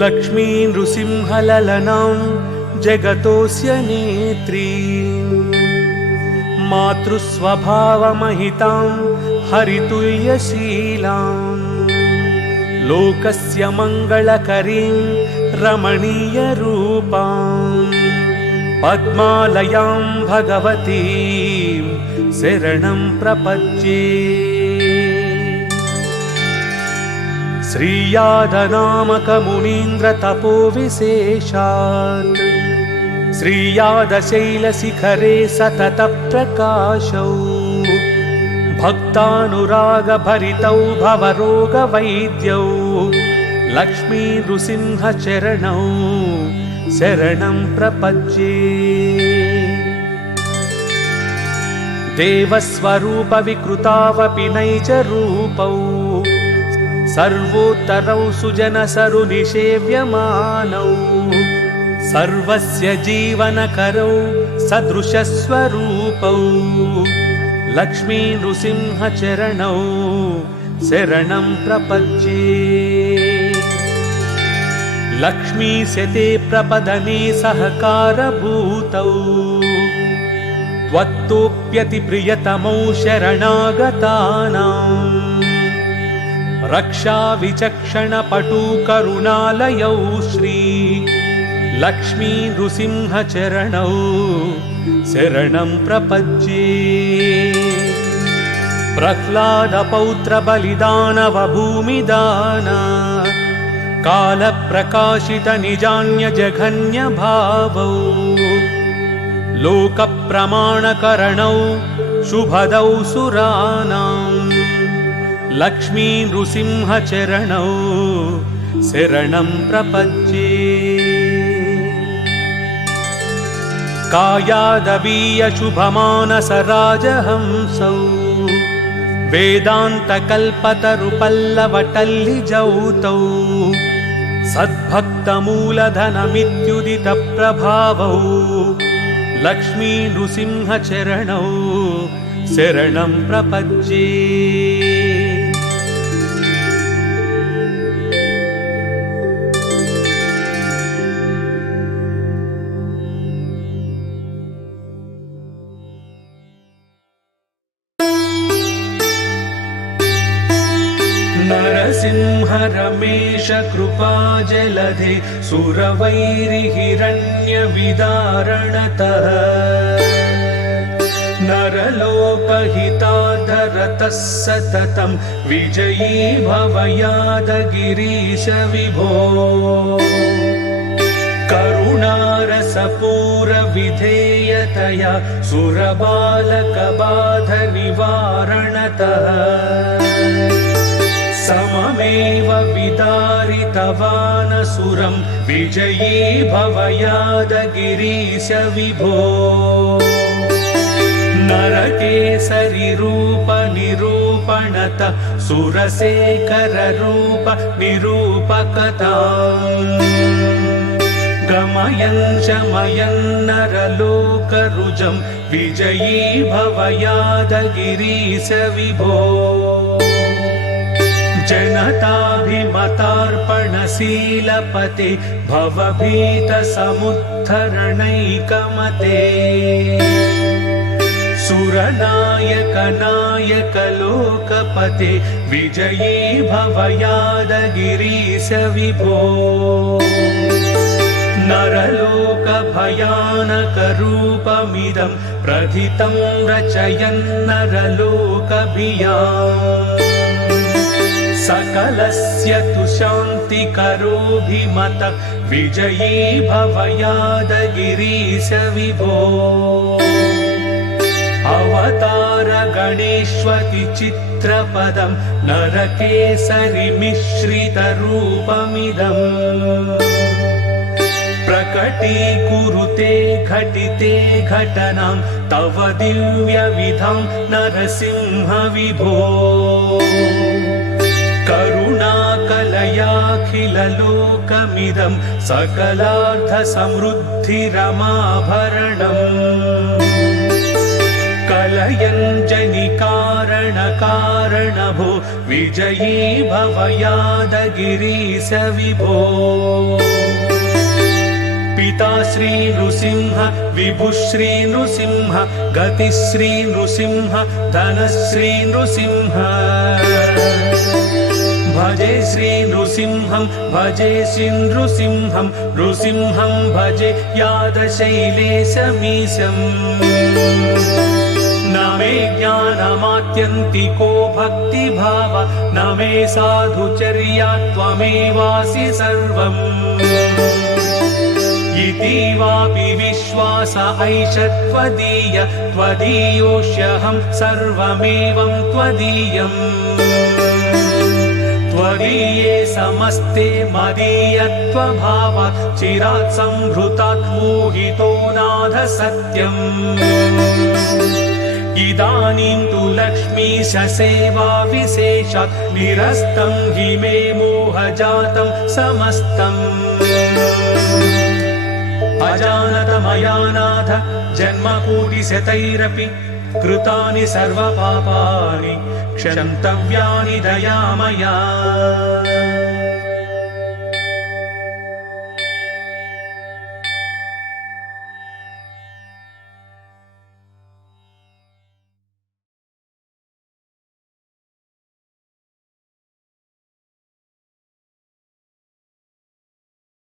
लक्ष्मी नृसिंहललनां जगतोऽस्य नेत्री मातृस्वभावमहितां हरितुल्यशीलां लोकस्य मङ्गलकरीं रमणीयरूपां पद्मालयां भगवतीं शरणं प्रपद्ये। श्रीयादनामकमुनीन्द्रतपोविशेषात् श्रीयादशैलशिखरे सततप्रकाशौ भक्तानुरागभरितौ भवरोगवैद्यौ लक्ष्मी नृसिंहचरणौ शरणं प्रपद्ये। देवस्वरूपविकृतावपि नैजरूपौ सर्वोत्तरौ सुजनसरुनिसेव्यमानौ सर्वस्य जीवनकरौ सदृशस्वरूपौ लक्ष्मी नृसिंहचरणौ शरणं प्रपद्ये। लक्ष्मीशते प्रपदने सहकारभूतौ त्वत्तोऽप्यतिप्रियतमौ शरणागतानां रक्षाविचक्षणपटु करुणालयौ श्री लक्ष्मी नृसिंहचरणौ शरणं प्रपद्ये। प्रह्लादपौत्रबलिदानवभूमिदान कालप्रकाशितनिजान्यजघन्यभावौ लोकप्रमाणकरणौ शुभदौ सुराणां लक्ष्मी नृसिंहचरणौ शरणं प्रपद्ये। कायादवीयशुभमानसराजहंसौ वेदान्तकल्पतरुपल्लवटल्लिजौतौ सद्भक्तमूलधनमित्युदितप्रभावौ लक्ष्मी नृसिंहचरणौ शरणं प्रपद्ये। नरसिंह रमेश कृपाजलधे सुरवैरिहिरण्यविदारणतः नरलोकहिताधरतः सततं विजयी भव यादगिरीश विभो। करुणारसपूरविधेयतया सुरबालकबाधनिवारणतः सममेव विदारितवानसुरं विजयी भव यादगिरीश विभो। नरकेसरिरूपनिरूपणत सुरशेखररूप निरूपकताम् गमयन् शमयन् नरलोकरुजं विजयी भव यादगिरीश विभो। जनताभिमतार्पणशीलपते भवभीतसमुद्धरणैकमते सुरनायकनायकलोकपते विजयी भव यादगिरीश विभो। नरलोकभयानकरूपमिदं प्रथितं रचयन् नरलोकभियाम् सकलस्य तु शान्तिकरोऽभिमत विजयी भव यादगिरीश विभो। अवतार गणेष्वति चित्रपदं नरकेसरिमिश्रितरूपमिदम् प्रकटीकुरुते घटिते घटनां तव दिव्यविधां नरसिंह विभो। करुणाकलयाखिललोकमिदं सकलार्थसमृद्धिरमाभरणम् कलयन् जनिकारण कारणभो विजयी भव यादगिरीश विभो पिता श्री नृसिंह विभुश्री नृसिंह गतिश्री नृसिंह धनश्री नृसिंह भजे श्री नृसिंहं भजे श्री नृसिंहं नृसिंहं भजे यादशैलेशमीशम् न मे ज्ञानमात्यन्तिको भक्तिभाव न मे साधुचर्या त्वमेवासि सर्वम् इति वापि विश्वास ऐष त्वदीय त्वदीयोऽस्यहं सर्वमेवं त्वदीयम् त्वदीये समस्ते मदीयत्वभावात् चिरात् संहृतात् मोहितो नाथ सत्यम् इदानीं तु लक्ष्मीश सेवा विशेषात् निरस्तं हि मे मोहजातं समस्तम् अजानतमया नाथ जन्मकोटिशतैरपि कृतानि सर्वपापानि क्षन्तव्यानि दयामया।